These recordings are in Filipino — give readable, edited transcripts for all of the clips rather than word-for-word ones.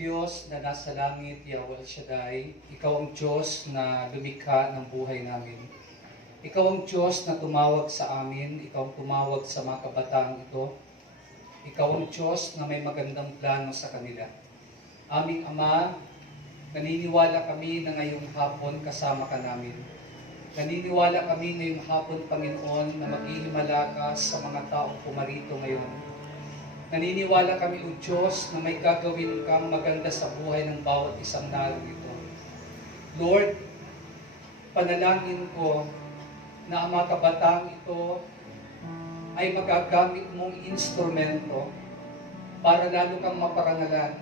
Diyos na nasa langit, Yahweh Shaddai, Ikaw ang Diyos na lumikha ng buhay namin. Ikaw ang Diyos na tumawag sa amin, Ikaw ang tumawag sa mga kabataang ito. Ikaw ang Diyos na may magandang plano sa kanila. Aming Ama, naniniwala kami na ngayong hapon kasama ka namin. Naniniwala kami ngayong hapon, Panginoon, na maghihimala ka sa mga taong pumarito ngayon. Naniniwala kami, O Diyos, na may gagawin kang maganda sa buhay ng bawat isang narito. Lord, panalangin ko na ang mga kabataang ito ay magagamit mong instrumento para lalo kang maparangalan,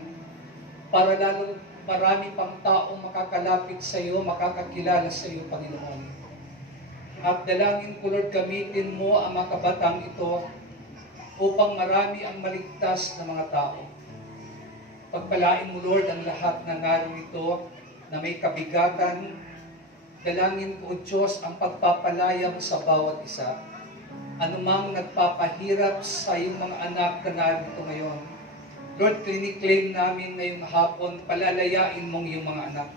para lalo marami pang taong makakalapit sa iyo, makakakilala sa iyo, Panginoon. At dalangin ko, Lord, gamitin mo ang mga kabataang ito upang marami ang maligtas na mga tao. Pagpalain mo, Lord, ang lahat ng narito na may kabigatan. Dalangin ko, O Diyos, ang pagpapalaya mo sa bawat isa. Anumang nagpapahirap sa iyong mga anak na narito ngayon, Lord, kliniklaim namin ngayong hapon, palalayain mong iyong mga anak.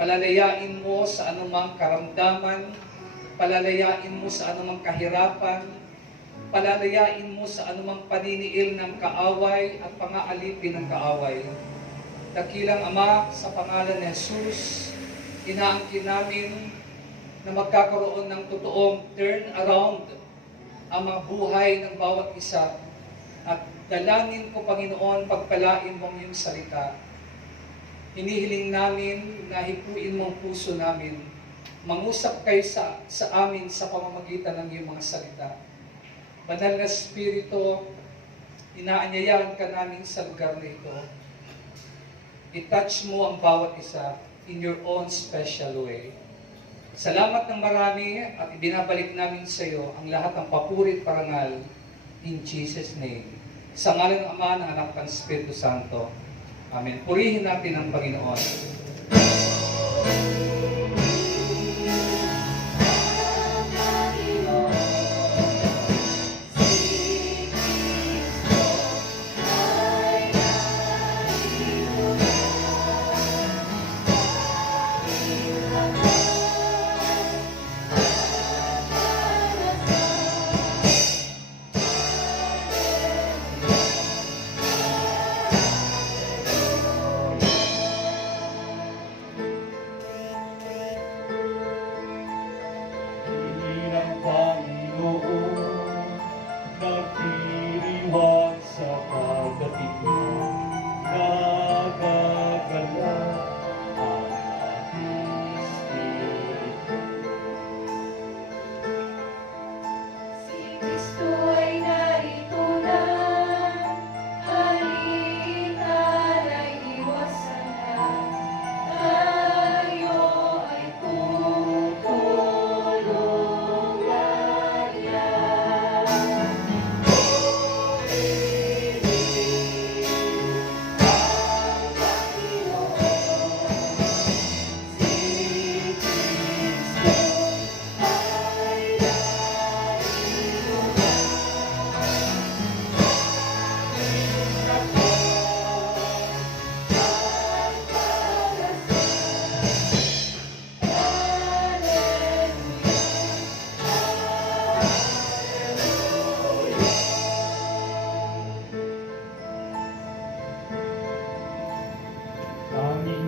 Palalayain mo sa anumang karamdaman, palalayain mo sa anumang kahirapan, palalayain mo sa anumang paniniil ng kaaway at pang-aalipin ng kaaway. Dakilang Ama, sa pangalan ni Jesus, inaangkin namin na magkakaroon ng totoong turn around ang mga buhay ng bawat isa. At dalangin ko, Panginoon, pagpalain mong iyong salita. Hinihiling namin na hipuin mong puso namin. Mangusap kayo sa amin sa pamamagitan ng iyong mga salita. Banal na Espiritu, inaanyayahan ka namin sa lugar na ito. I-touch mo ang bawat isa in your own special way. Salamat ng marami at ibinabalik namin sa iyo ang lahat ng papuri at parangal in Jesus' name. Sa ngalan ng Ama, ng Anak, ng Espiritu Santo. Amen. Purihin natin ang Panginoon.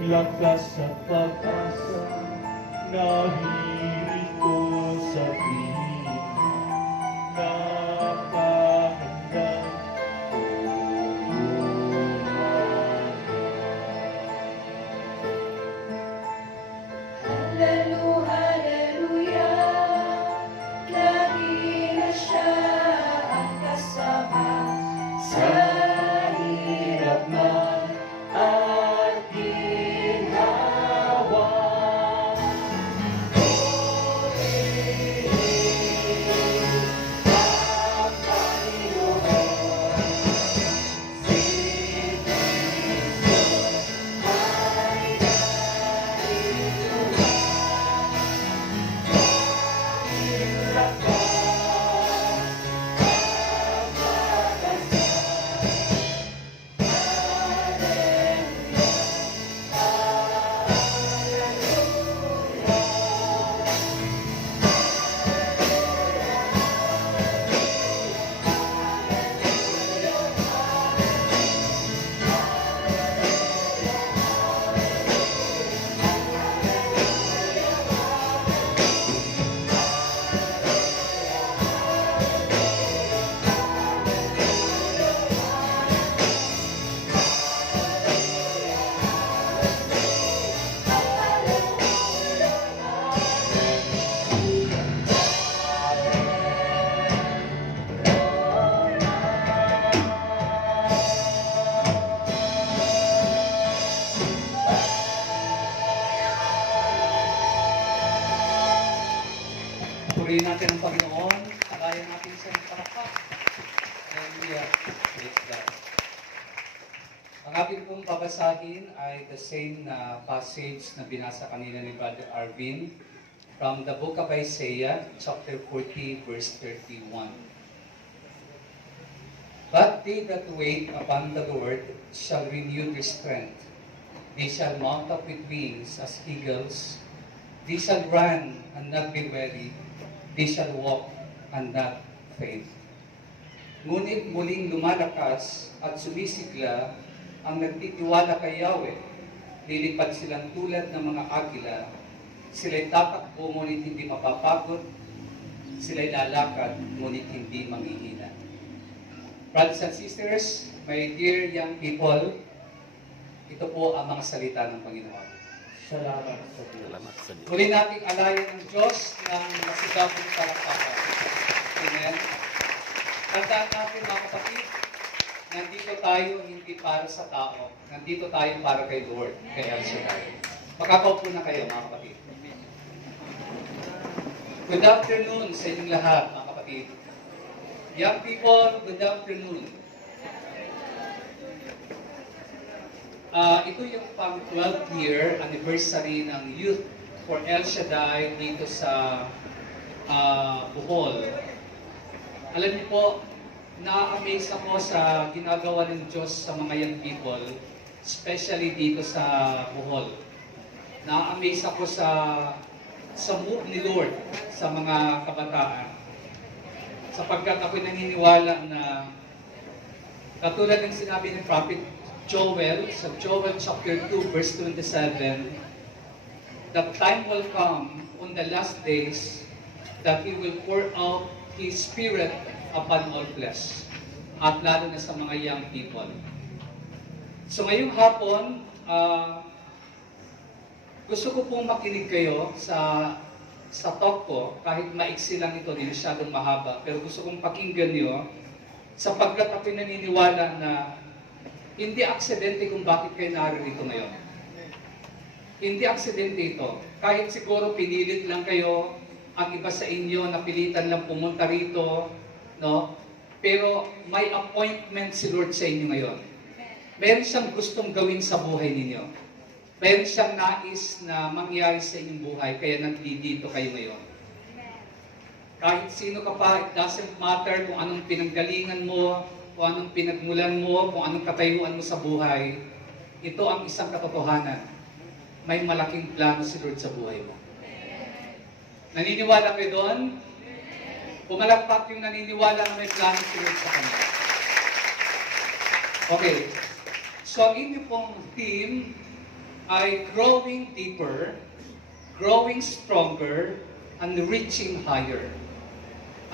Lakas at pag-asa na hirit ko sa piling, nakahanda Hallelujah, hallelujah, lagi na siya ang kasama sa hirap man at ginhawa. Purihin natin ang Panginoon. Alayan natin sa palakpak. Hallelujah. Praise God. Ang ating pong babasahin ay the same na passage na binasa kanina ni Brother Arvin from the book of Isaiah, chapter 40, verse 31. But they that wait upon the Lord shall renew their strength. They shall mount up with wings as eagles. They shall run and not be weary. They shall walk and not faint. Ngunit muling lumalakas at sumisigla ang nagtitiwala kay Yahweh. Lilipad silang tulad ng mga agila. Sila'y tatakbo ngunit hindi mapapagod. Sila'y lalakad ngunit hindi manghihina. Brothers and sisters, my dear young people, ito po ang mga salita ng Panginoon. Salamat sa Diyos. Muli nating alayan ng Diyos ng masigabong palakpakan. Amen. Tandaan natin mga kapatid, nandito tayo hindi para sa tao. Nandito tayo para kay Lord, kay El Shaddai. Makakaupo na kayo mga kapatid. Good afternoon sa inyong lahat mga kapatid. Young people, good afternoon. Ito yung pang 12th year anniversary ng Youth for El Shaddai dito sa Bohol. Alam niyo po, na-amaze ako sa ginagawa ng Diyos sa mga young people, especially dito sa Bohol. Na-amaze ako sa move ni Lord sa mga kabataan. Sapagkat ako'y naniniwala na katulad ng sinabi ng Prophet Joel, sa Joel chapter 2 verse 27, that time will come on the last days that He will pour out His Spirit upon all flesh, at lalo na sa mga young people. So ngayong hapon, gusto ko pong makinig kayo sa talk ko, kahit maiksi lang ito, di masyadong mahaba, pero gusto kong pakinggan niyo sapagkat ako'y naniniwala na hindi aksidente kung bakit kayo naririto ngayon. Hindi aksidente ito. Kahit siguro pinilit lang kayo, ang iba sa inyo napilitan lang pumunta rito, no? Pero may appointment si Lord sa inyo ngayon. Meron siyang gustong gawin sa buhay ninyo. Meron siyang nais na mangyari sa inyong buhay, kaya nandito kayo ngayon. Kahit sino ka pa, it doesn't matter kung anong pinanggalingan mo, kung anong pinagmulan mo, kung anong katayuan mo sa buhay, ito ang isang katotohanan. May malaking plano si Lord sa buhay mo. Naniniwala kayo doon? Pumalakpak yung naniniwala na may plano si Lord sa kanila. Okay. So, ang inyong pong theme ay growing deeper, growing stronger, and reaching higher.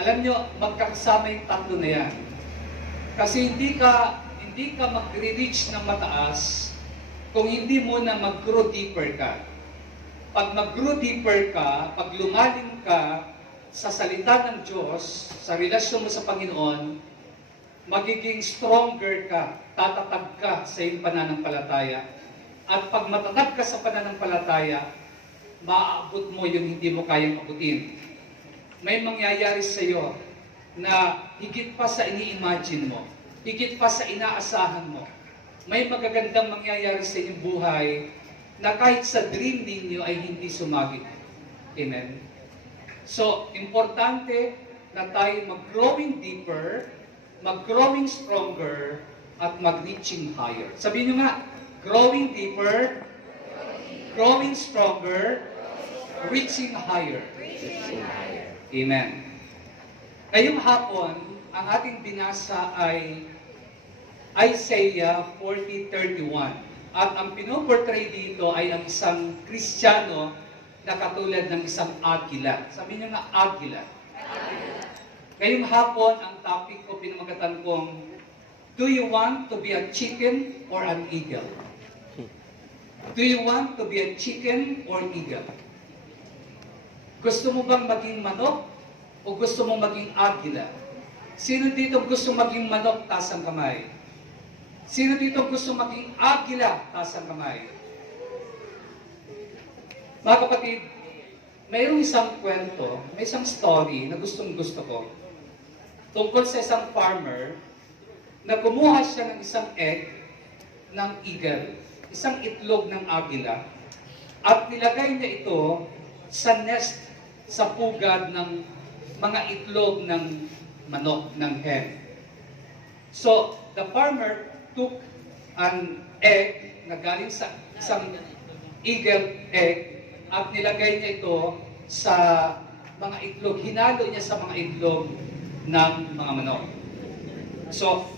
Alam nyo, magkakasama yung tatlo na yan. Kasi hindi ka mag-reach ng mataas kung hindi mo na mag-grow deeper ka. Pag mag-grow deeper ka, pag lumalim ka sa salita ng Diyos, sa relasyon mo sa Panginoon, magiging stronger ka, tatatag ka sa iyong pananampalataya. At pag matatag ka sa pananampalataya, maaabot mo yung hindi mo kayang abutin. May mangyayari sa iyo na higit pa sa ini-imagine mo, higit pa sa inaasahan mo. May magagandang mangyayari sa inyong buhay na kahit sa dream ninyo ay hindi sumagit. Amen? So, importante na tayo mag-growing deeper, mag-growing stronger, at mag-reaching higher. Sabihin nyo nga, growing deeper, growing stronger, reaching higher. Amen. Ngayong hapon, ang ating binasa ay Isaiah 40:31. At ang pinoportray dito ay ang isang Kristiyano na katulad ng isang agila. Sabi niyo nga, agila. Ngayong hapon, ang topic ko, pinamagatan kong, do you want to be a chicken or an eagle? Do you want to be a chicken or eagle? Gusto mo bang maging manok o gusto mo maging agila? Sino dito gusto maging manok, taas ang kamay? Sino dito gusto maging agila, taas ang kamay? Mga kapatid, mayroong isang kwento, may isang story na gustong gusto ko. Tungkol sa isang farmer na kumuha siya ng isang egg ng eagle, isang itlog ng agila, at nilagay niya ito sa nest, sa pugad ng mga itlog ng manok, ng hen. So, the farmer took an egg na galing sa isang eagle egg at nilagay niya ito sa mga itlog, hinalo niya sa mga itlog ng mga manok. So,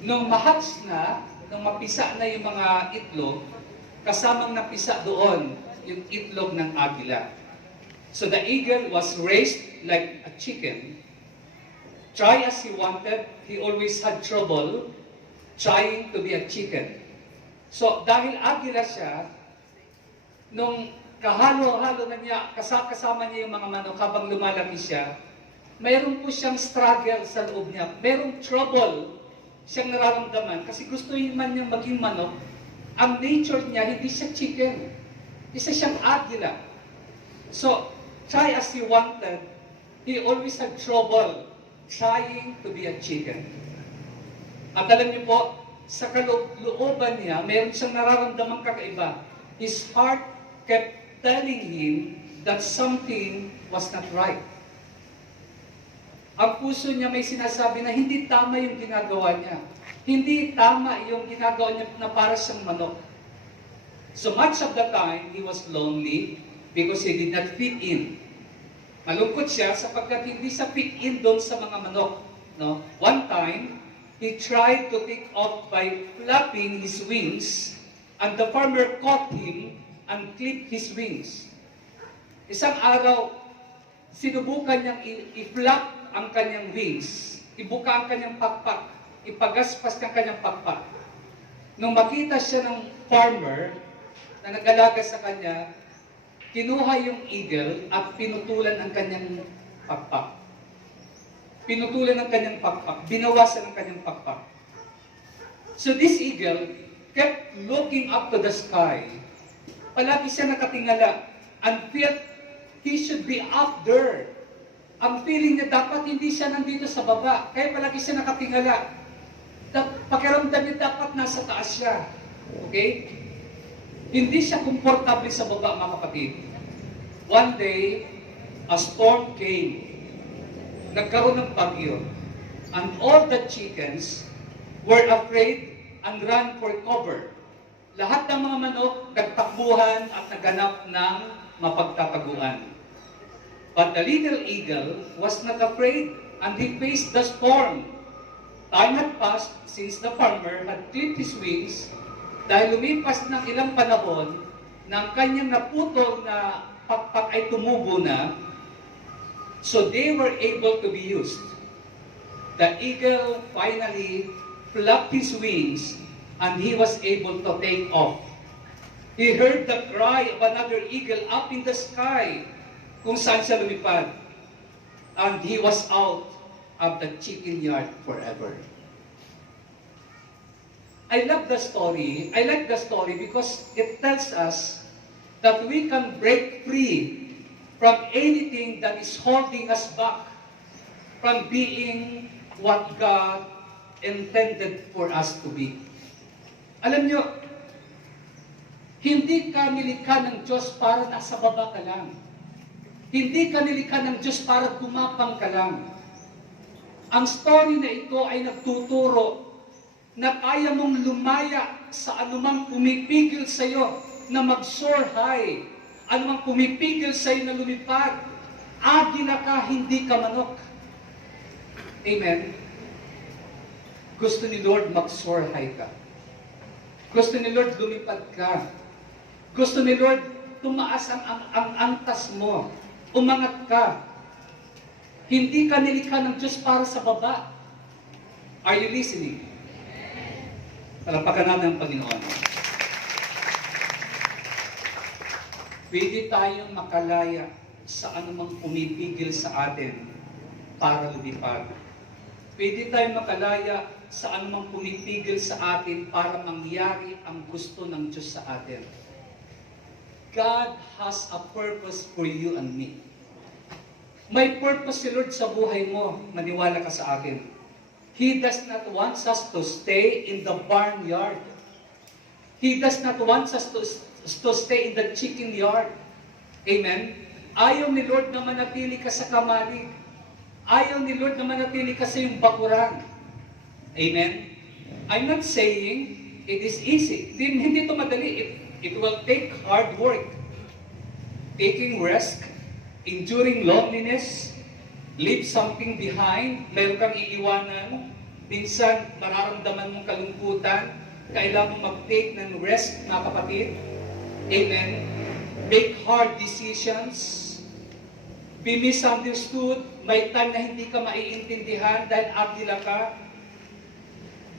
nung ma-hatch na, nung mapisa na yung mga itlog, kasamang napisa doon yung itlog ng agila. So the eagle was raised like a chicken. Try as he wanted, he always had trouble trying to be a chicken. So dahil agila siya, nung kahalo-halo na niya, kasama niya yung mga manok habang lumalaki siya, mayroon po siyang struggle sa loob niya. Mayroong trouble siyang nararamdaman kasi gusto man niyang maging manok. Ang nature niya, hindi siya chicken. Isa siyang agila. So, try as he wanted, he always had trouble trying to be a chicken. At alam niyo po, sa kalooban niya, mayroon siyang nararamdamang kakaiba. His heart kept telling him that something was not right. Ang puso niya may sinasabi na hindi tama yung ginagawa niya. Hindi tama yung ginagawa niya na para siyang manok. So much of the time, he was lonely because he did not fit in. Malungkot siya sapagkat hindi siya fit in doon sa mga manok. No? One time, he tried to take off by flapping his wings, and the farmer caught him and clipped his wings. Isang araw, sinubukan niyang i-flap ang kanyang wings, ibuka ang kanyang pakpak, ipagaspas ng kanyang pakpak. Nung makita siya ng farmer na nag-alaga sa kanya, kinuha yung eagle at pinutulan ang kanyang pakpak. Pinutulan ang kanyang pakpak, binawasan ang kanyang pakpak. So this eagle kept looking up to the sky. Palagi siya nakatingala and felt he should be up there. Ang feeling niya dapat hindi siya nandito sa baba, kaya palagi siya nakatingala. Pakiramdam niya dapat nasa taas siya. Okay? Hindi siya komportable sa baba, mga kapatid. One day, a storm came. Nagkaroon ng bagyo. And all the chickens were afraid and ran for cover. Lahat ng mga manok nagtakbuhan at naganap ng mapagtataguan. But the little eagle was not afraid, and he faced the storm. Time had passed since the farmer had clipped his wings. Dahil lumipas ng ilang panahon, ng kanyang naputol na pakpak ay tumubo na, so they were able to be used. The eagle finally flapped his wings, and he was able to take off. He heard the cry of another eagle up in the sky, kung saan siya lumipad. And he was out of the chicken yard forever. I love the story. I like the story because it tells us that we can break free from anything that is holding us back from being what God intended for us to be. Alam nyo, hindi ka nilikha ng Diyos para nasa baba ka lang. Hindi ka nilikha ng Diyos para gumapang ka lang. Ang story na ito ay nagtuturo na kaya mong lumaya sa anumang pumipigil sa iyo na mag-soar high, anumang pumipigil sa iyo na lumipad. Agila ka, hindi ka manok. Amen? Gusto ni Lord mag-soar high ka. Gusto ni Lord lumipad ka. Gusto ni Lord tumaas ang antas mo. Umangat ka. Hindi ka nilikha ng Diyos para sa baba. Are you listening? Palapakan natin ang Panginoon. Pwede tayong makalaya sa anumang pumipigil sa atin para lumipad. Pwede tayong makalaya sa anumang pumipigil sa atin para mangyari ang gusto ng Diyos sa atin. God has a purpose for you and me. May purpose si Lord sa buhay mo. Maniwala ka sa akin. He does not want us to stay in the barnyard. He does not want us to stay in the chicken yard. Amen? Ayaw ni Lord na manatili ka sa kamalig. Ayaw ni Lord na manatili ka sa iyong bakuran. Amen? I'm not saying it is easy. Hindi ito madali. It will take hard work. Taking risk, enduring loneliness, leave something behind, meron kang iiwanan, minsan mararamdaman mong kalungkutan, kailangan mong mag-take ng risk, mga kapatid. Amen? Make hard decisions, be misunderstood, may time na hindi ka maiintindihan dahil agila ka,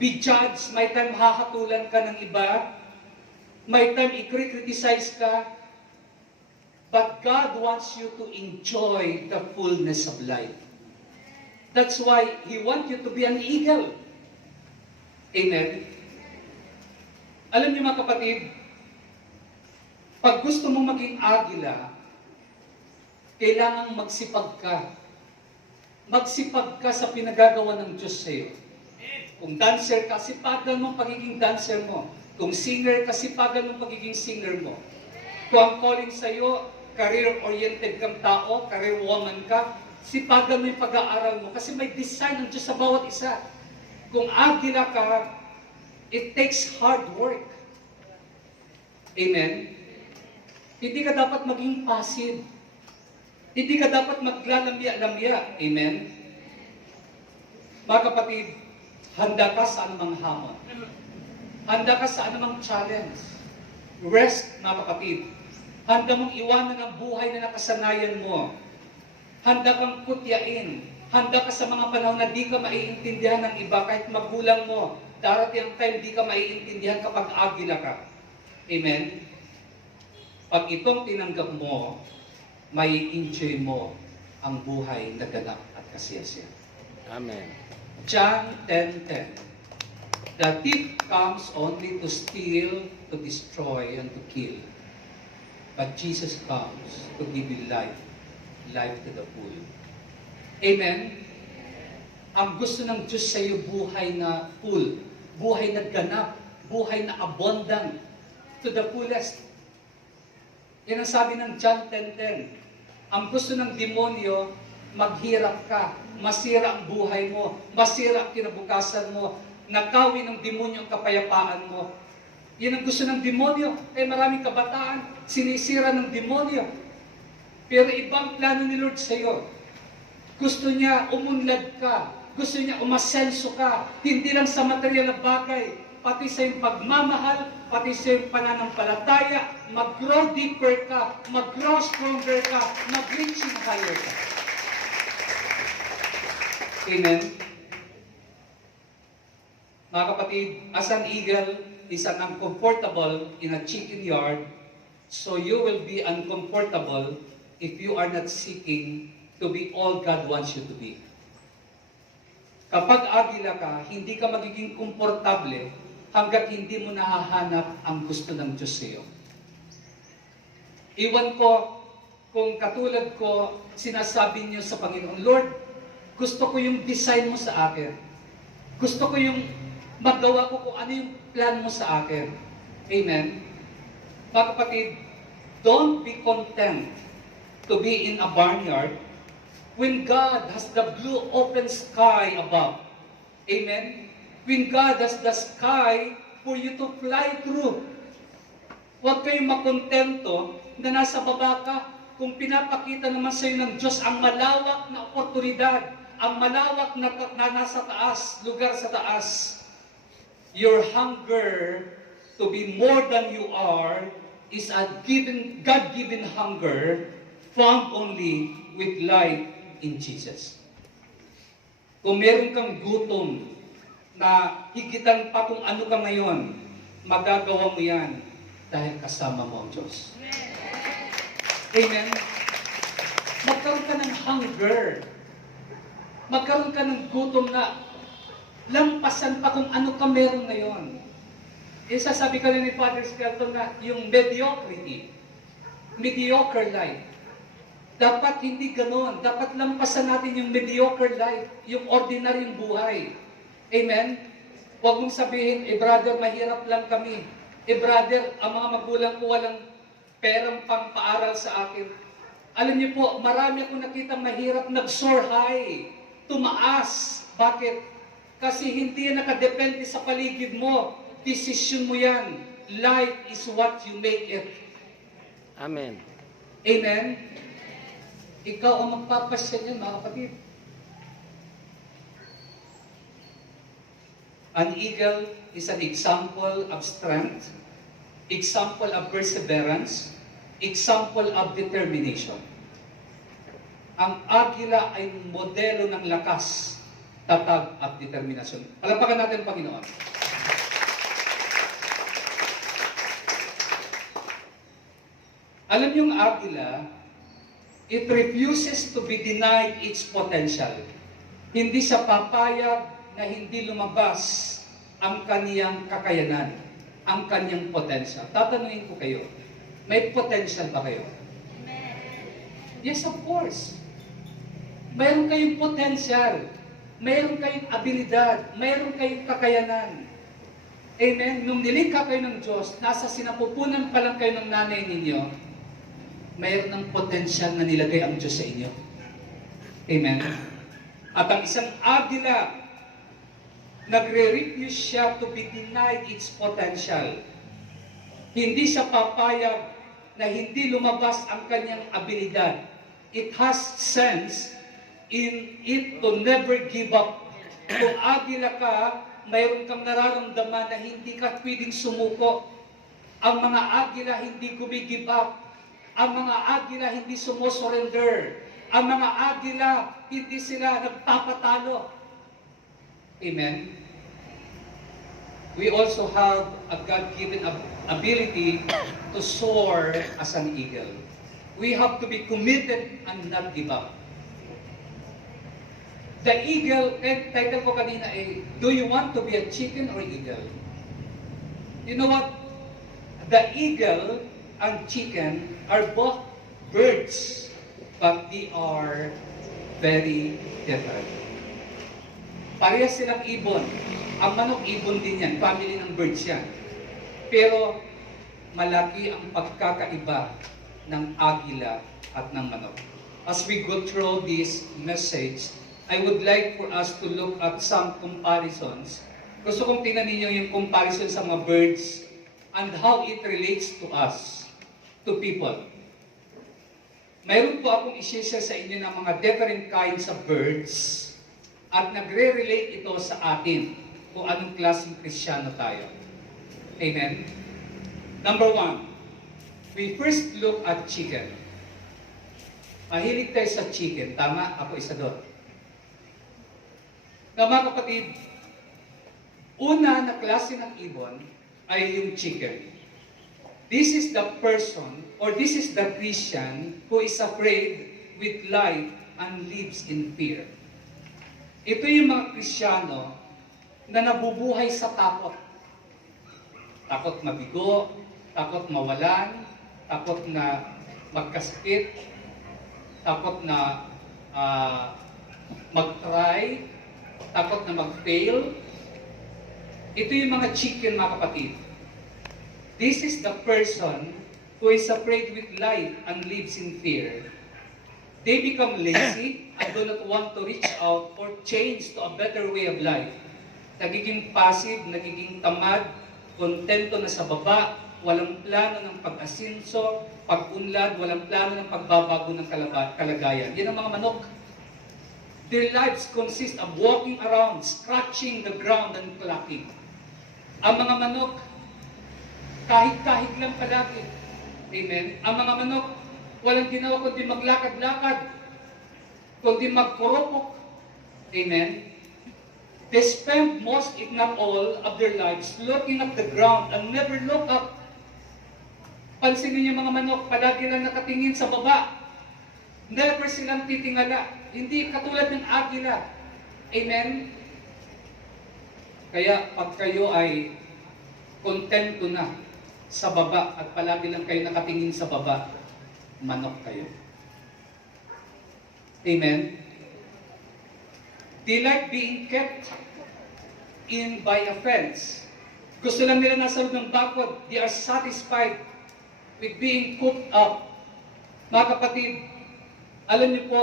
be judged, may time hahatulan ka ng iba, may time i-criticize ka, but God wants you to enjoy the fullness of life. That's why He wants you to be an eagle. Amen? Alam niyo mga kapatid, pag gusto mong maging agila, kailangang magsipag ka. Magsipag ka sa pinagagawa ng Diyos sa iyo. Kung dancer ka, sipagan mo pagiging dancer mo. Kung singer ka, sipagan mo pagiging singer mo. Kung ang calling sa iyo, career-oriented kang tao, career woman ka, sipagan mo yung pag-aaral mo. Kasi may design ng Diyos sa bawat isa. Kung agila ka, it takes hard work. Amen? Hindi ka dapat maging passive. Hindi ka dapat maglalamya-lamya. Amen? Mga kapatid, handa ka sa anumang hamon. Handa ka sa anumang challenge. Rest, mga kapatid. Handa mong iwanan ang buhay na nakasanayan mo. Handa kang kutyain. Handa ka sa mga panahon na di ka maiintindihan ng iba kahit magulang mo. Darating ang time di ka maiintindihan kapag agila ka. Amen? Pag itong tinanggap mo, may enjoy mo ang buhay na ganap at kasiyasiya. Amen. John 10:10. The thief comes only to steal, to destroy, and to kill. But Jesus comes to give you life, life to the full. Amen? Ang gusto ng Diyos sa iyo, buhay na full, buhay na ganap, buhay na abundant, to the fullest. Yan ang sabi ng John 10:10. Ang gusto ng demonyo, maghirap ka, masira ang buhay mo, masira ang kinabukasan mo, nakawin ng demonyo ang kapayapaan mo. Yan ang gusto ng demonyo. Kaya maraming kabataan, sinisira ng demonyo. Pero ibang plano ni Lord sa iyo. Gusto niya umunlad ka, gusto niya umasenso ka, hindi lang sa material na bagay, pati sa iyong pagmamahal, pati sa iyong pananampalataya, mag-grow deeper ka, mag-grow stronger ka, mag-reaching higher ka. Amen? Mga kapatid, as an eagle is an uncomfortable in a chicken yard, so you will be uncomfortable if you are not seeking to be all God wants you to be. Kapag agila ka, hindi ka magiging komportable hanggat hindi mo nahahanap ang gusto ng Diyos sa iyo. Iwan ko kung katulad ko, sinasabi niyo sa Panginoon, Lord, gusto ko yung design mo sa akin. Gusto ko yung magawa ko kung ano yung plan mo sa akin. Amen? Mga kapatid, don't be content to be in a barnyard when God has the blue open sky above. Amen? When God has the sky for you to fly through. Huwag kayong makontento na nasa baba ka kung pinapakita naman sa iyo ng Diyos ang malawak na oportunidad, ang malawak na nasa taas, lugar sa taas. Your hunger to be more than you are is a God-given hunger found only with life in Jesus. Kung meron kang gutom na higitan pa kung ano ka ngayon, magagawa mo yan dahil kasama mo ang Diyos. Amen? Magkaroon ka ng hunger. Magkaroon ka ng gutom na lampasan pa kung ano ka meron ngayon. Sasabi ka rin ni Father Skelton na yung mediocrity mediocre life. Dapat hindi ganon. Dapat lampasan natin yung mediocre life, yung ordinaryong buhay. Amen? Huwag mong sabihin, brother, mahirap lang kami. Brother, ang mga magulang ko walang perang pang-paaral sa akin. Alam niyo po, marami akong nakitang mahirap nag-soar high, tumaas. Bakit? Kasi hindi yan nakadepende sa paligid mo. Desisyon mo yan. Life is what you make it. Amen. Amen? Ikaw ang magpapasya niyan, mga kapatid. An eagle is an example of strength, example of perseverance, example of determination. Ang agila ay modelo ng lakas, tatag at determinasyon. Palapakan natin ang Panginoon. Alam yung agila, it refuses to be denied its potential. Hindi siya papayag na hindi lumabas ang kaniyang kakayanan, ang kaniyang potential. Tatanungin ko kayo, may potential ba kayo? Yes, of course. Mayroon kayong potential. Mayroon kayong abilidad. Mayroon kayong kakayanan. Amen? Nung nilikha kayo ng Diyos, nasa sinapupunan pa lang kayo ng nanay ninyo, mayroon ng potential na nilagay ang Diyos sa inyo. Amen? At ang isang agila, nagre-refuse siya to be denied its potential. Hindi siya papayag na hindi lumabas ang kanyang abilidad. It has sense in it to never give up. Kung agila ka, mayroon kang nararamdaman na hindi ka pwedeng sumuko. Ang mga agila hindi gumigive up. Ang mga agila hindi sumusurrender. Ang mga agila hindi sila nagpapatalo. Amen? We also have a God-given ability to soar as an eagle. We have to be committed and not give up. The eagle, title ko kanina ay, do you want to be a chicken or eagle? You know what? The eagle and chicken are both birds, but they are very different. Parehas silang ibon. Ang manok, ibon din yan. Family ng birds yan. Pero, malaki ang pagkakaiba ng agila at ng manok. As we go through this message, I would like for us to look at some comparisons. Gusto kong tingnan ninyo yung comparison sa mga birds and how it relates to us, to people. Mayroon po akong i-share sa inyo ng mga different kinds of birds at nagre-relate ito sa atin kung anong klaseng Kristiyano tayo. Amen? Number 1, we first look at chicken. Mahilig tayo sa chicken. Tama? Ako isa doon. Na mga kapatid, una na klase ng ibon ay yung chicken. This is the person or this is the Christian who is afraid with life and lives in fear. Ito yung mga Kristiyano na nabubuhay sa takot. Takot mabigo, takot mawalan, takot na magkasakit, takot na mag-try, takot na mag-fail. Ito yung mga chicken, mga kapatid. This is the person who is afraid with life and lives in fear. They become lazy and do not want to reach out or change to a better way of life. Nagiging passive, nagiging tamad, kontento na sa baba, walang plano ng pag-asinso, pag-unlad, walang plano ng pagbabago ng kalagayan. Yan ang mga manok. Their lives consist of walking around, scratching the ground and clucking. Ang mga manok, kahit-kahit lang palagi. Amen? Ang mga manok, walang ginawa kundi maglakad-lakad, kundi magkurupok. Amen? They spend most, if not all, of their lives looking at the ground and never look up. Pansinin niyo mga manok, palagi lang nakatingin sa baba. Never silang titingala. Hindi katulad ng agila. Amen? Kaya pag kayo ay kontento na sa baba at palagi lang kayo nakatingin sa baba, manok kayo? Amen? They like being kept in by a fence. Gusto lang nila nasa loob ng bakod. They are satisfied with being cooped up. Mga kapatid, alam niyo po,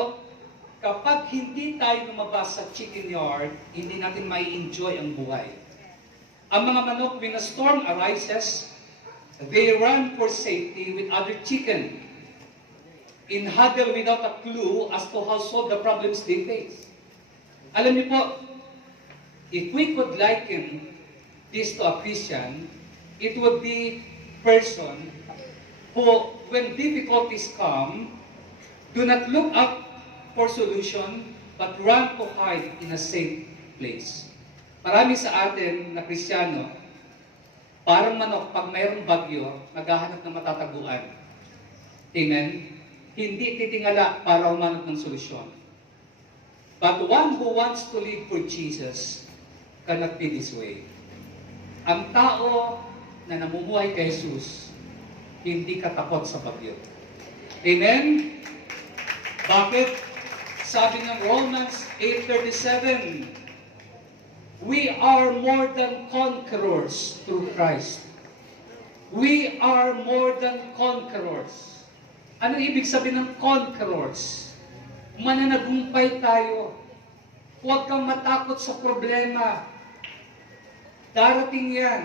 kapag hindi tayo lumabas sa chicken yard, hindi natin may enjoy ang buhay. Ang mga manok, when a storm arises, they run for safety with other chicken, in huddle without a clue as to how solve the problems they face. Alam niyo po, if we could liken this to a Christian, it would be person who, when difficulties come, do not look up for solution, but run to hide in a safe place. Marami sa atin na Kristiyano, parang manok, pag mayroong bagyo, naghahanap ng matataguan. Amen? Hindi titingala para humanap ng solusyon. But one who wants to live for Jesus cannot be this way. Ang tao na namumuhay kay Jesus, hindi katakot sa bagyo. Amen? Bakit? Sabi ng Romans 8:37, we are more than conquerors through Christ. We are more than conquerors. Ano ibig sabihin ng conquerors? Mananagumpay tayo. Huwag kang matakot sa problema. Darating yan.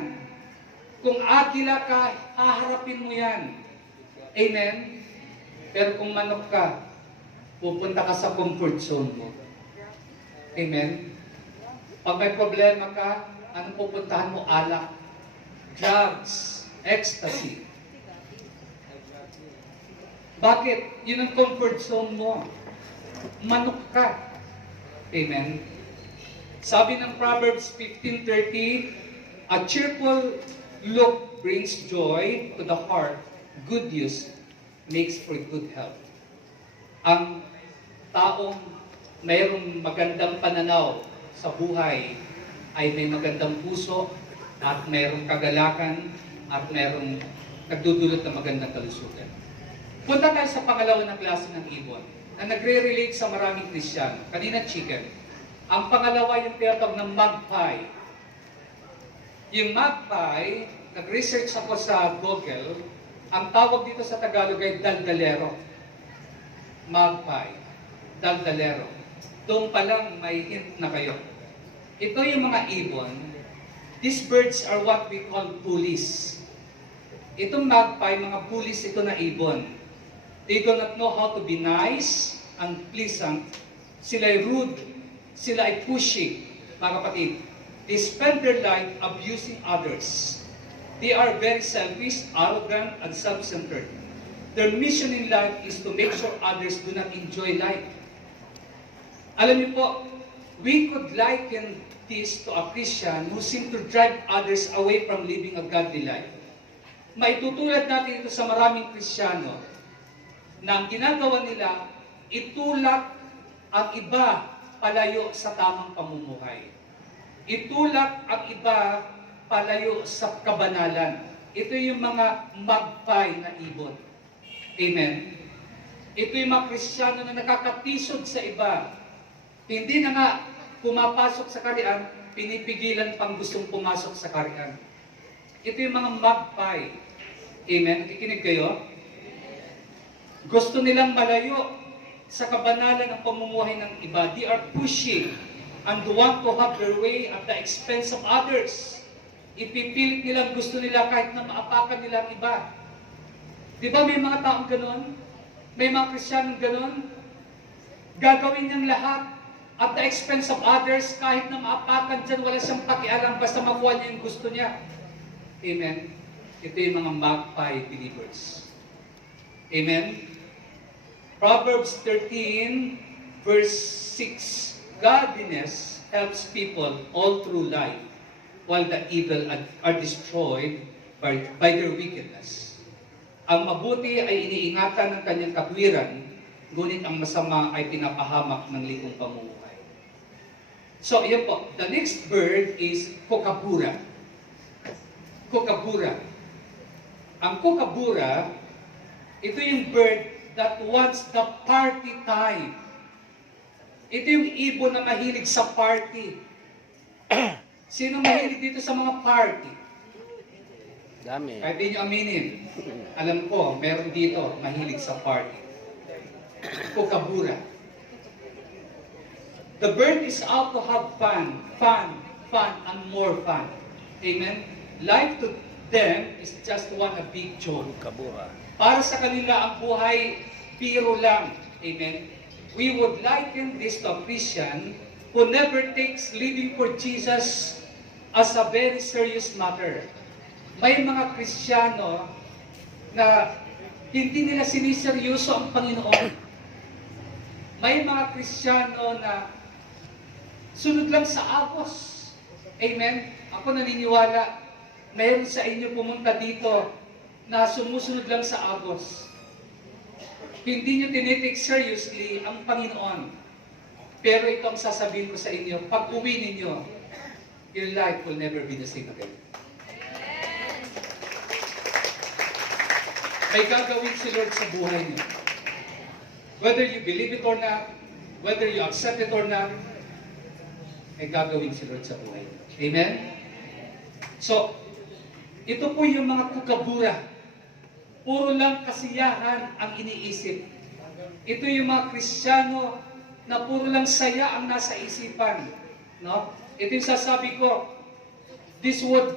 Kung agila ka, haharapin mo yan. Amen? Pero kung manok ka, pupunta ka sa comfort zone mo. Amen? Pag may problema ka, anong pupuntahan mo? Alak, drugs, ecstasy. Bakit? Yun ang comfort zone mo. Manok ka. Amen? Sabi ng Proverbs 15:30, a cheerful look brings joy to the heart. Good news makes for good health. Ang taong mayroong magandang pananaw sa buhay ay may magandang puso at mayroong kagalakan at mayroong nagdudulot ng magandang kalusugan. Punta tayo sa pangalawa na klase ng ibon na nagre-relate sa maraming Kristiyano. Kanina chicken. Ang pangalawa yung tinatawag ng magpie. Yung magpie, nag-research ako sa Google, ang tawag dito sa Tagalog ay daldalero. Magpie. Daldalero. Doon pa lang may hint na kayo. Ito yung mga ibon. These birds are what we call bullies. Itong magpie, mga bullies ito na ibon. They do not know how to be nice and pleasant. Sila ay rude. Sila ay pushy. Mga kapatid, they spend their life abusing others. They are very selfish, arrogant, and self-centered. Their mission in life is to make sure others do not enjoy life. Alam niyo po, we could liken this to a Christian who seem to drive others away from living a godly life. Maitutulad natin ito sa maraming Kristiyano na ang ginagawa nila, itulak ang iba palayo sa tamang pamumuhay. Itulak ang iba palayo sa kabanalan. Ito yung mga magpie na ibon. Amen? Ito yung mga Kristiyano na nakakatisod sa iba. Hindi na nga pumapasok sa karian, pinipigilan pang gustong pumasok sa karian. Ito yung mga magpie. Amen? Nakikinig kayo? Gusto nilang malayo sa kabanalan ng pamumuhay ng iba. They are pushing and want to have their way at the expense of others. Ipipilit nilang gusto nila kahit na maapakan nila ang iba. Di ba may mga taong ganon? May mga Kristiyanong ganon? Gagawin niyang lahat at the expense of others, kahit na maapakan dyan, wala siyang pakialam, basta makuha niya yung gusto niya. Amen? Ito yung mga magpie believers. Amen? Proverbs 13, verse 6. Godliness helps people all through life, while the evil are destroyed by their wickedness. Ang mabuti ay iniingatan ng kanyang katwiran, ngunit ang masama ay pinapahamak ng likong pamumuhay. So, yan po. The next bird is kookaburra. Kookaburra. Ang kookaburra, ito yung bird that wants the party time. Ito yung ibon na mahilig sa party. Sino mahilig dito sa mga party? Dami. Kahit di nyo aminin. Alam ko, meron dito mahilig sa party. Kukabura. The bird is out to have fun, and more fun. Amen? Life to them is just one a big joke. Kabura. Para sa kanila, ang buhay, biro lang. Amen? We would liken this to a Christian who never takes living for Jesus as a very serious matter. May mga Kristiyano na hindi nila siniseryoso ang Panginoon. May mga Kristiyano na sunod lang sa agos. Amen? Ako naniniwala, mayroon sa inyo pumunta dito na sumusunod lang sa agos. Hindi nyo tinitake seriously ang Panginoon. Pero ito ang sasabihin ko sa inyo, pag uwi ninyo, your life will never be the same again. May gagawin si Lord sa buhay niyo. Whether you believe it or not, whether you accept it or not, may gagawin si Lord sa buhay niyo. Amen? So, ito po yung mga kukabura. Puro lang kasiyahan ang iniisip. Ito yung mga Kristiyano na puro lang saya ang nasa isipan. No? Ito yung sasabi ko, this would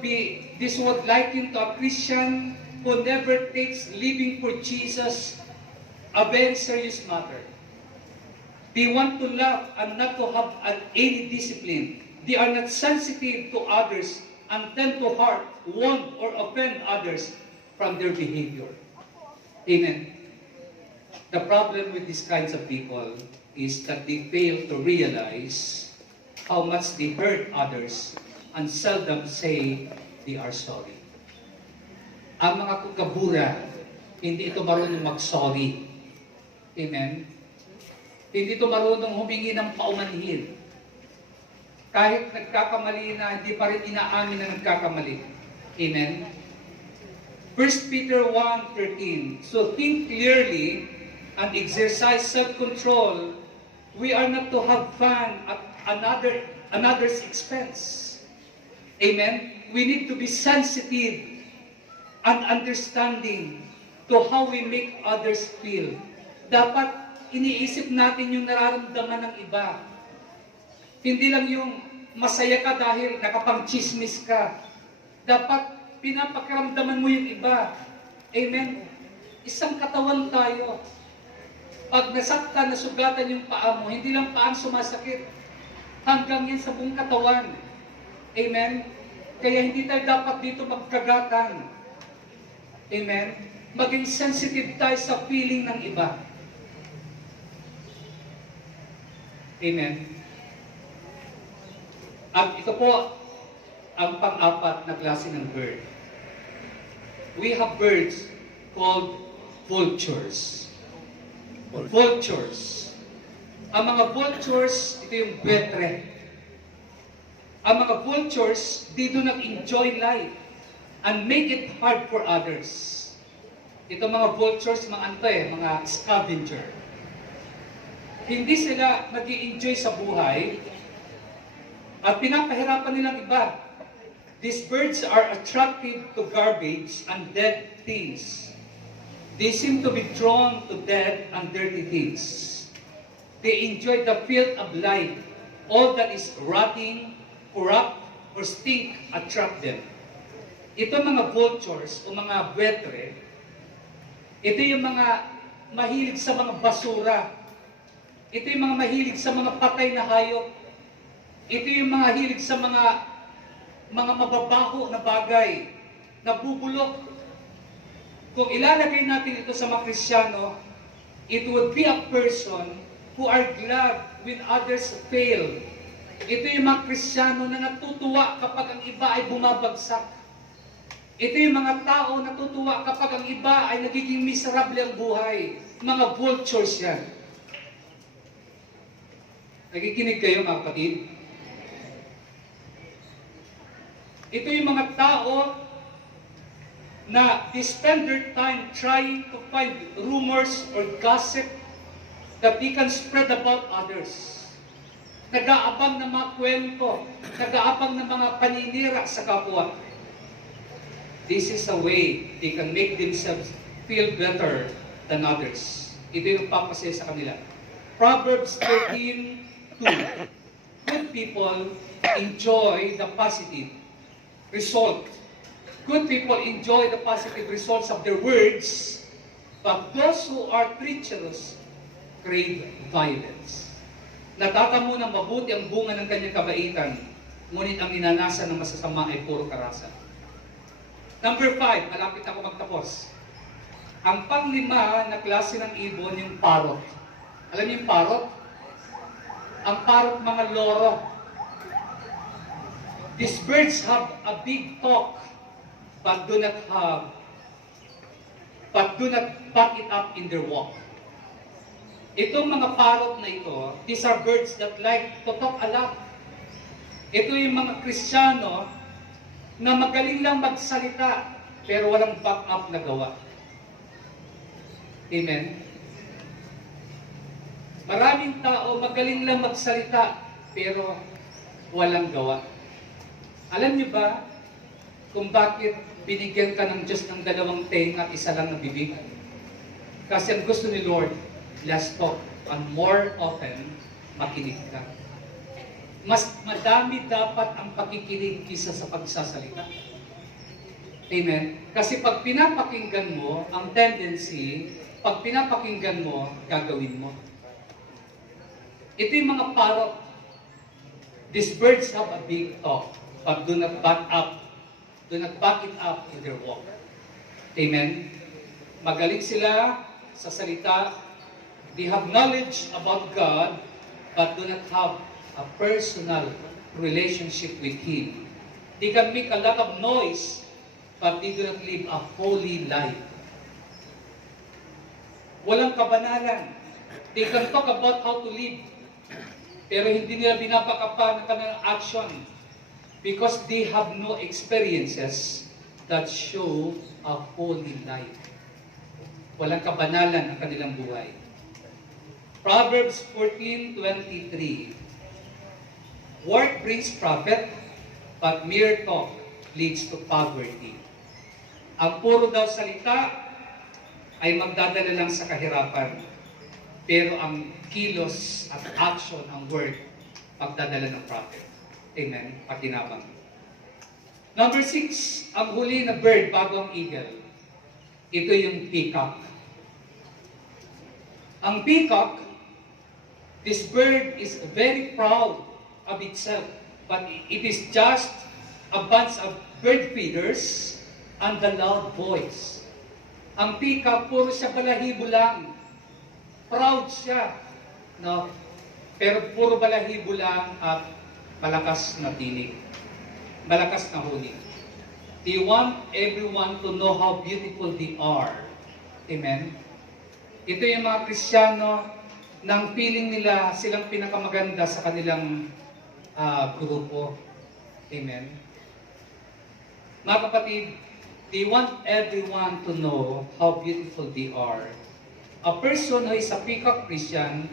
liken to a Christian who never takes living for Jesus a very serious matter. They want to love and not to have any discipline. They are not sensitive to others and tend to hurt, wound, or offend others from their behavior. Amen. The problem with these kinds of people is that they fail to realize how much they hurt others and seldom say they are sorry. Ang mga kukabura, hindi ito marunong mag-sorry. Amen? Hindi ito marunong humingi ng paumanhin. Kahit nagkakamali na, hindi pa rin inaamin na nagkakamali. Amen? 1 Peter 1:13. So think clearly and exercise self-control. We are not to have fun at another's expense. Amen? We need to be sensitive and understanding to how we make others feel. Dapat iniisip natin yung nararamdaman ng iba. Hindi lang yung masaya ka dahil nakapang-chismis ka. Dapat pinapakiramdaman mo yung iba. Amen? Isang katawan tayo. Pag nasaktan, nasugatan yung paa mo, hindi lang paa ang sumasakit. Hanggang yan sa buong katawan. Amen? Kaya hindi tayo dapat dito magkagatan. Amen? Maging sensitive tayo sa feeling ng iba. Amen? At ito po ang pang-apat na klase ng bird. We have birds called vultures. Vultures. Ang mga vultures, ito yung buitre. Ang mga vultures, they do not enjoy life and make it hard for others. Ito mga vultures, mga scavenger. Hindi sila nag-i-enjoy sa buhay at pinapahirapan nilang iba. These birds are attracted to garbage and dead things. They seem to be drawn to dead and dirty things. They enjoy the filth of life. All that is rotting, corrupt, or stink attract them. Ito mga vultures o mga buitre, ito yung mga mahilig sa mga basura. Ito yung mga mahilig sa mga patay na hayop. Ito yung mga hilig sa mga mababaho na bagay, na bubulok. Kung ilalagay natin ito sa mga Kristiyano, it would be a person who are glad when others fail. Ito yung mga Kristiyano na natutuwa kapag ang iba ay bumabagsak. Ito yung mga tao na natutuwa kapag ang iba ay nagiging miserable ang buhay. Mga vultures yan. Nakikinig kayo mga kapatid? Ito yung mga tao na they spend their time trying to find rumors or gossip that they can spread about others. Nag-aabang ng mga kwento, nag-aabang ng mga paninira sa kapwa. This is a way they can make themselves feel better than others. Ito yung papasaya sa kanila. Proverbs 13:2. Good people enjoy the positive result. Good people enjoy the positive results of their words, but those who are treacherous crave violence. Natatamo ng mabuti ang bunga ng kanyang kabaitan, ngunit ang minanasan ng masasama ay puro karasan. Number 5, malapit ako magtapos. Ang panglima na klase ng ibon, yung parrot. Alam niyo yung parrot? Ang parrot, mga loro. These birds have a big talk, but do not back it up in their walk. Itong mga parrot na ito, these are birds that like to talk a lot. Ito yung mga Kristiyano na magaling lang magsalita, pero walang back up na gawa. Amen? Maraming tao magaling lang magsalita, pero walang gawa. Alam niyo ba kung bakit binigyan ka ng Diyos ng 2 tenga at 1 lang na bibig? Kasi ang gusto ni Lord, less talk, and more often, makinig ka. Mas madami dapat ang pakikinig kisa sa pagsasalita. Amen? Kasi pag pinapakinggan mo, ang tendency, pag pinapakinggan mo, gagawin mo. Ito yung mga parrot. These birds have a big talk, but do not back it up in their walk. Amen? Magaling sila sa salita. They have knowledge about God, but do not have a personal relationship with Him. They can make a lot of noise, but they do not live a holy life. Walang kabanalan. They can talk about how to live, pero hindi nila binabakapan ng kanilang action because they have no experiences that show a holy life. Walang kabanalan ang kanilang buhay. Proverbs 14:23. Work brings profit, but mere talk leads to poverty. Ang puro daw salita ay magdadala lang sa kahirapan, pero ang kilos at action, ang word, magdadala ng profit. Amen? Pakinabang. Number 6, ang huli na bird bago ang eagle. Ito yung peacock. Ang peacock, this bird is very proud of itself, but it is just a bunch of bird feeders and the loud voice. Ang peacock, puro siya balahibo lang. Proud siya, no? Pero puro balahibo lang at malakas na tinig. Malakas na huni. They want everyone to know how beautiful they are. Amen? Ito yung mga Kristiyano nang feeling nila silang pinakamaganda sa kanilang grupo. Amen? Mga kapatid, they want everyone to know how beautiful they are. A person who is a peacock Christian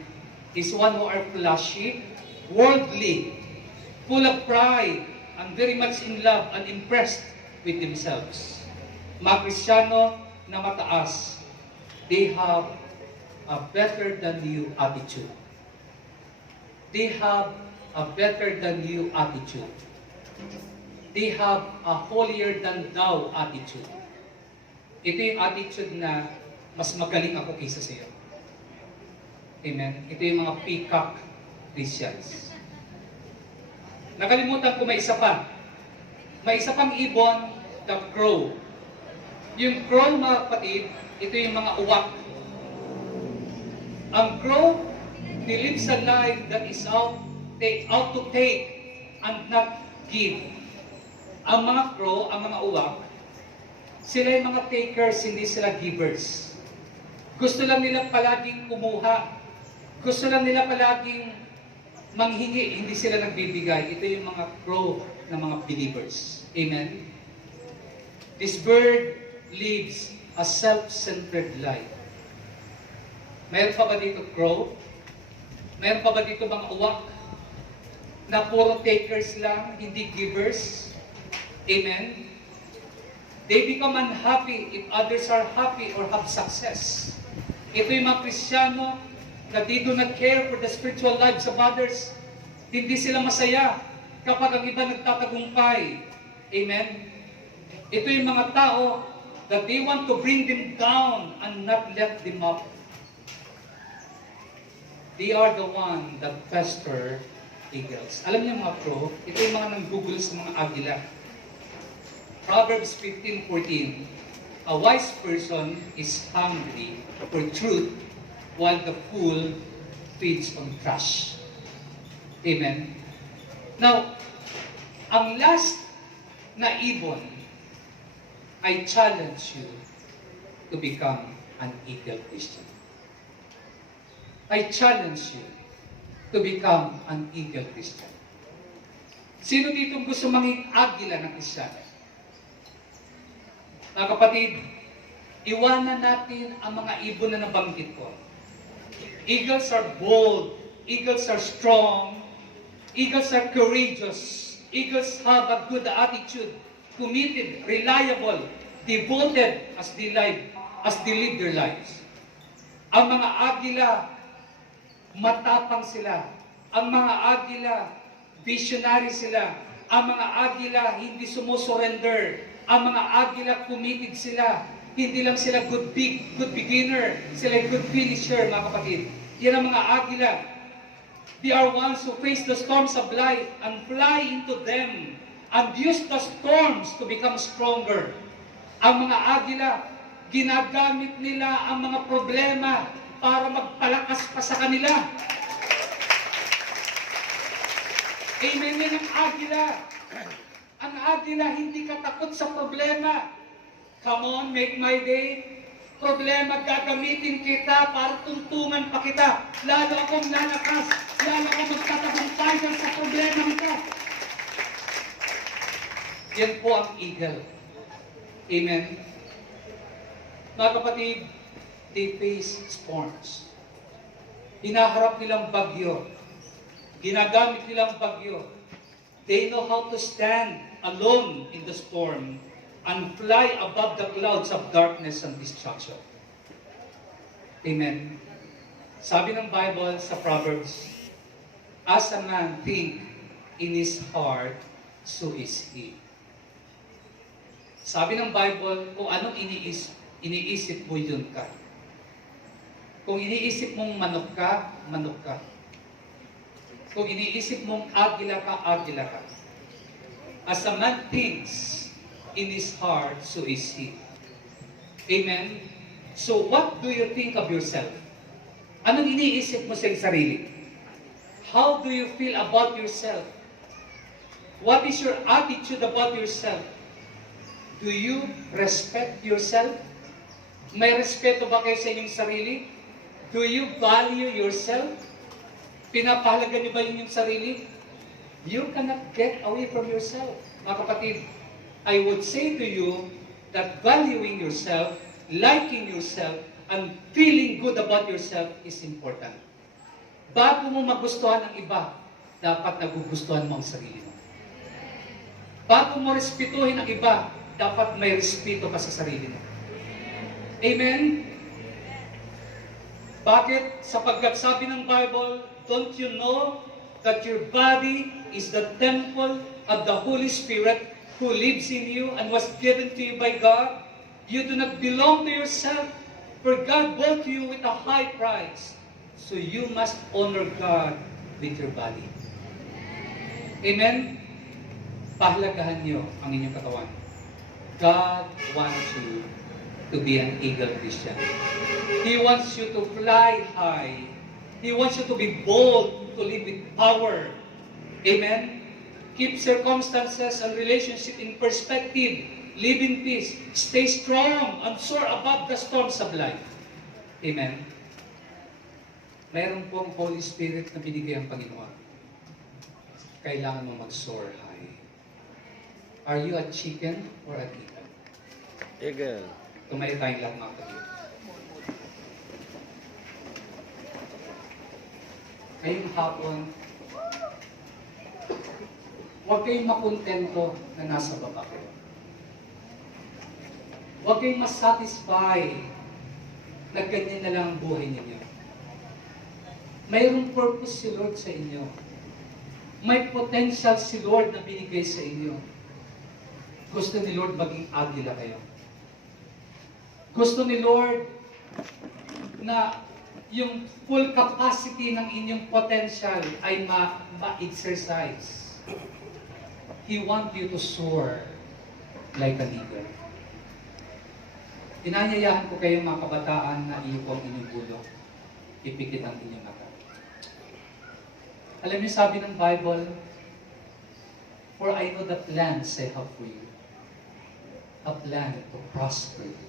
is one who are flashy, worldly, full of pride, and very much in love and impressed with themselves. Mga Kristiyano na mataas, they have a better than you attitude. They have a better than you attitude. They have a holier than thou attitude. Ito yung attitude na mas magaling ako kaysa sa iyo. Amen? Ito yung mga peacock Christians. Nakalimutan ko may isa pa. May isa pang ibon, the crow. Yung crow, mga kapatid, ito yung mga uwak. Ang crow, they lives a life that is out to take and not give. Ang mga crow, ang mga uwak, sila yung mga takers, hindi sila givers. Gusto lang nila palaging kumuha. Gusto lang nila palaging manghingi, hindi sila nagbibigay. Ito yung mga crow na mga believers. Amen? This bird lives a self-centered life. Mayroon pa ba dito crow? Mayroon pa ba dito mga uwak na puro takers lang, hindi givers? Amen? They become unhappy if others are happy or have success. Ito yung mga Kristiyano na they do not care for the spiritual lives of others. Hindi sila masaya kapag ang iba nagtatagumpay. Amen? Ito yung mga tao that they want to bring them down and not let them up. They are the one that pester eagles. Alam niyo mga pro, ito yung mga nanggugol sa mga agila. Proverbs 15:14, a wise person is hungry for truth while the fool feeds on trash. Amen? Now, ang last na ibon, I challenge you to become an eagle Christian. I challenge you to become an eagle Christian. Sino dito gusto maging agila ng Kristiyano? Mga kapatid, iwanan natin ang mga ibon na nabanggit ko. Eagles are bold. Eagles are strong. Eagles are courageous. Eagles have a good attitude, committed, reliable, devoted as they live their lives. Ang mga agila, matapang sila. Ang mga agila, visionary sila. Ang mga agila, hindi sumusurrender. Ang mga agila, committed sila. Hindi lang sila good beginner. Sila good finisher, mga kapatid. Yan ang mga agila. They are ones who face the storms of life and fly into them and use the storms to become stronger. Ang mga agila, ginagamit nila ang mga problema para magpalakas pa sa kanila. Amen, yan ang agila. Ang agila, hindi ka takot sa problema. Come on, make my day. Problema, gagamitin kita para tuntungan pa kita. Lalo akong lalakas. Lalo akong magtatagumpay sa problema ito. Yan po ang eagle. Amen. Mga kapatid, they face storms. Hinaharap nilang bagyo. Ginagamit nilang bagyo. They know how to stand alone in the storm and fly above the clouds of darkness and destruction. Amen. Sabi ng Bible sa Proverbs, as a man think in his heart, so is he. Sabi ng Bible, kung anong iniisip mo, yun ka. Kung iniisip mong manok ka, manok ka. Kung iniisip mong agila ka, agila ka. As a man thinks in his heart, so is he. Amen? So, what do you think of yourself? Anong iniisip mo sa iyong sarili? How do you feel about yourself? What is your attitude about yourself? Do you respect yourself? May respeto ba kayo sa inyong sarili? Do you value yourself? Pinapahalaga niyo ba inyong sarili? You cannot get away from yourself. Mga kapatid, I would say to you that valuing yourself, liking yourself, and feeling good about yourself is important. Bago mo magustuhan ang iba, dapat nagugustuhan mo ang sarili mo. Bago mo respetuhin ang iba, dapat may respeto ka sa sarili mo. Amen? Bakit? Sapagkat sabi ng Bible, don't you know that your body is the temple of the Holy Spirit who lives in you and was given to you by God? You do not belong to yourself, for God bought you with a high price. So you must honor God with your body. Amen? Pahalagahan niyo ang inyong katawan. God wants you to be an eagle Christian. He wants you to fly high. He wants you to be bold, to live with power. Amen? Keep circumstances and relationship in perspective. Live in peace. Stay strong and soar above the storms of life. Amen? Mayroon po ang Holy Spirit na binigay ang Panginoon. Kailangan mo mag-soar high. Are you a chicken or an eagle? Eagle. Tumayo tayong lahat mga kapatid. Ngayong hapon, huwag kayong makontento na nasa baba kayo. Huwag kayong masatisfy na ganyan na lang ang buhay ninyo. Mayroong purpose si Lord sa inyo. May potential si Lord na binigay sa inyo. Gusto ni Lord maging agila kayo. Gusto ni Lord na yung full capacity ng inyong potential ay ma-exercise. He wants you to soar like an eagle. Inanyayahan ko kayo mga kabataan na iyuko ang inyong ulo. Ipikit ang inyong mata. Alam niyo sabi ng Bible, for I know the plans I have for you. A plan to prosper you.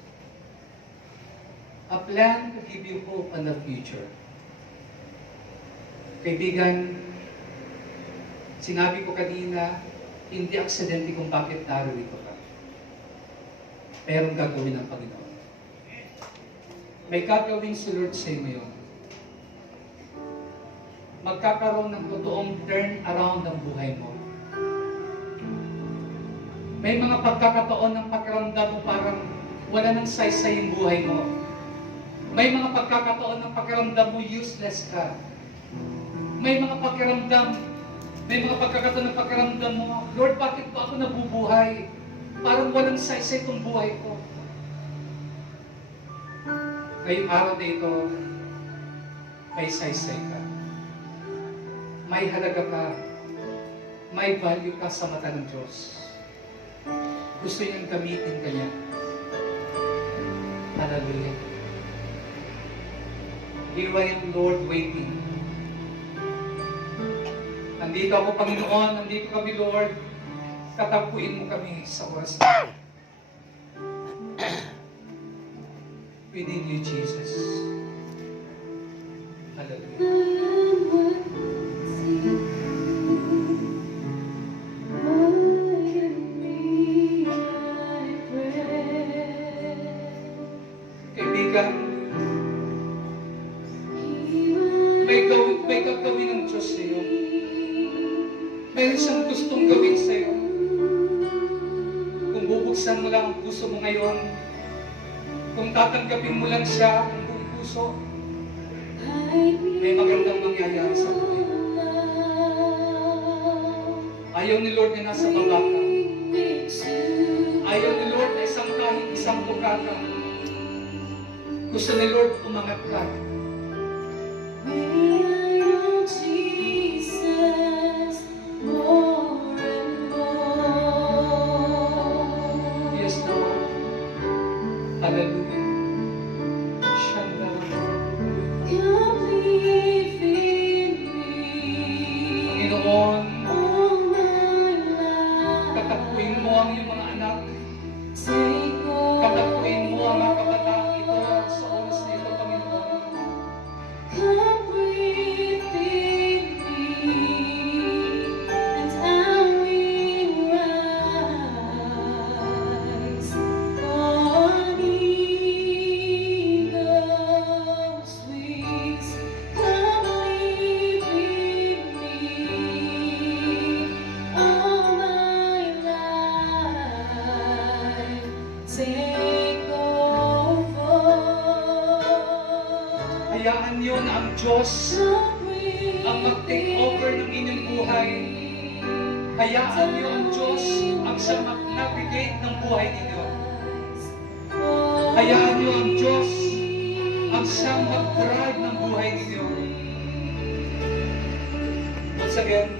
A plan to give you hope and a future. Kaibigan, sinabi ko kanina, hindi aksidente kung bakit narito ka. Merong gagawin ng Panginoon. May gagawin si Lord sa iyo ngayon. Magkakaroon ng totoong turn around ng buhay mo. May mga pagkakataon ng pakiramdam mo parang wala nang saysay yung buhay mo. May mga pagkakataon ng pakiramdam mo useless ka. May mga pagkakataon ng pakiramdam mo, Lord, bakit ba ako nabubuhay? Parang walang saysay itong buhay ko. Ngayong araw na ito, may saysay ka. May halaga ka. May value ka sa mata ng Diyos. Gusto niyang gamitin ka niya. Hallelujah. Here I am, Lord, waiting. Nandito ako, Panginoon. Nandito kami, Lord. Katagpuin mo kami sa oras na. We need you, Jesus. Hallelujah. Kaibigan, may gagawin ng Diyos sa iyo. Meron siyang gustong gawin sa iyo. Kung bubuksan mo lang ang puso mo ngayon, kung tatanggapin mo lang siya ng buong puso, may magandang mangyayari sa buhay mo. Ayaw ni Lord na nasa baba ka. Ayaw ni Lord na isang buka ka. Gusto ni Lord umangat ka. Yes, Lord. Hallelujah. Panginoon, katapuin mo ang iyong mga anak. Katapuin mo ang mga kabataan ito sa oras na ito, Panginoon. Hayaan niyo na ang Diyos ang mag-take over ng inyong buhay. Hayaan niyo ang Diyos ang siyang mag-navigate ng buhay ninyo. Hayaan niyo ang Diyos ang siyang mag-drive ng buhay ninyo. Once again,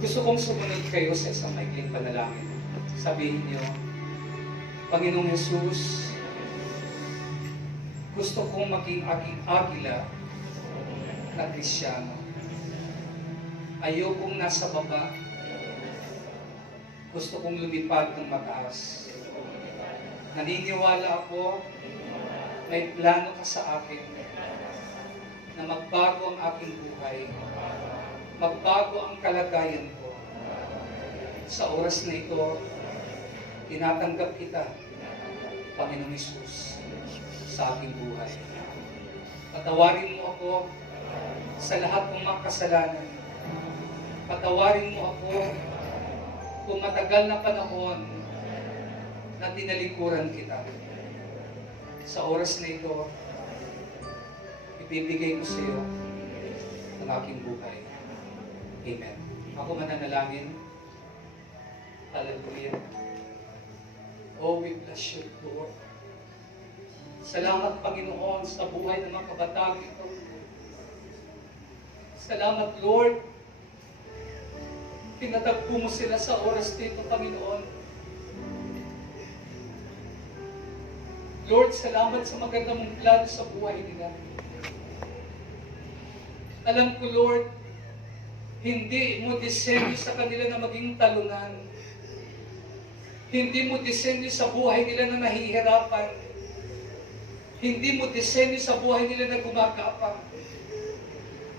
Gusto kong sumunod kayo sa isang maikling panalangin. Sabihin niyo, Panginoong Jesus, gusto kong maging agila na Kristiyano. Ayokong nasa baba. Gusto kong lumipad ng mataas. Naniniwala ako, may plano ka sa akin na magbago ang aking buhay. Magbago ang kalagayan ko. Sa oras na ito, tinatanggap kita, Panginoong Hesus, sa aking buhay. Patawarin mo ako sa lahat ng mga kasalanan. Patawarin mo ako kung matagal na panahon na tinalikuran kita. Sa oras na ito, ibibigay ko sa iyo ang aking buhay. Amen. Ako mananalangin. Hallelujah. Oh, we bless you, Lord. Salamat, Panginoon, sa buhay ng mga kabataan ito. Salamat, Lord. Tinatagpo mo sila sa oras dito, Panginoon. Lord, salamat sa maganda mong plano sa buhay nila. Alam ko, Lord, hindi mo disenyo sa kanila na maging talunan. Hindi mo disenyo sa buhay nila na nahihirapan. Hindi mo disenyo sa buhay nila na gumagapang.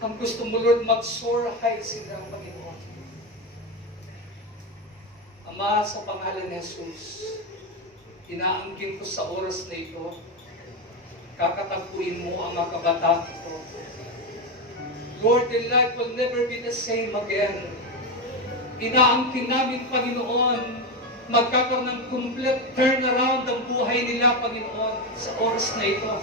Ang gusto mo, Lord, mag-soar high sila, Panginoon. Ama, sa pangalan ni Jesus, inaangkin ko sa oras na ito, kakatagpuin mo ang mga kabataan ito. Lord, their life will never be the same again. Inaangkin namin, Panginoon, magkakaroon ng complete turnaround ang buhay nila, Panginoon, sa oras na ito.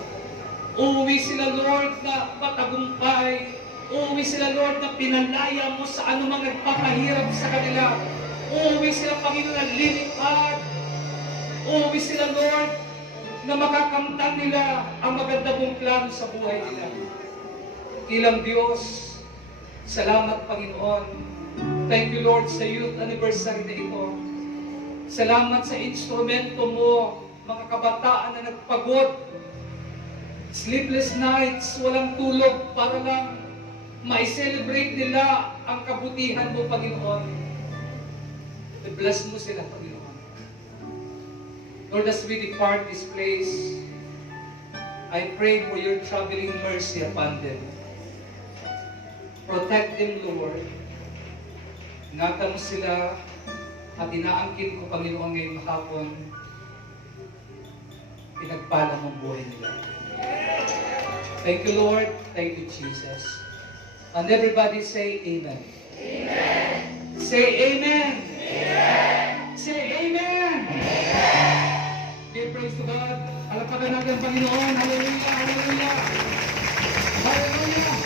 Uuwi sila, Lord, na matagumpay. Uuwi sila, Lord, na pinalaya mo sa anumang nagpapahirap sa kanila. Uuwi sila, Panginoon, na lilipad. Uuwi sila, Lord, na makakamtan nila ang maganda mong plano sa buhay nila. Ilang Diyos, salamat, Panginoon. Thank you, Lord, sa youth anniversary na ito. Salamat sa instrumento mo, mga kabataan na nagpagod. Sleepless nights, walang tulog para lang ma-celebrate nila ang kabutihan mo, Panginoon. I-bless mo sila, Panginoon. Lord, as we depart this place, I pray for your traveling mercy upon them. Protect them, Lord. Ingatan mo sila at inaangkin ko, Panginoon, ngayong hapon, pinagpala mong buhay nila. Thank you, Lord. Thank you, Jesus. And everybody say Amen. Amen. Say Amen. Amen. Say Amen. Amen. Give praise to God. Alapakan natin ang Panginoon. Hallelujah. Hallelujah. Hallelujah.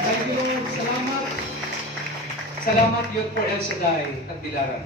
Thank you, Lord. Salamat. Salamat, Youth for El Shaddai, Tagbilaran.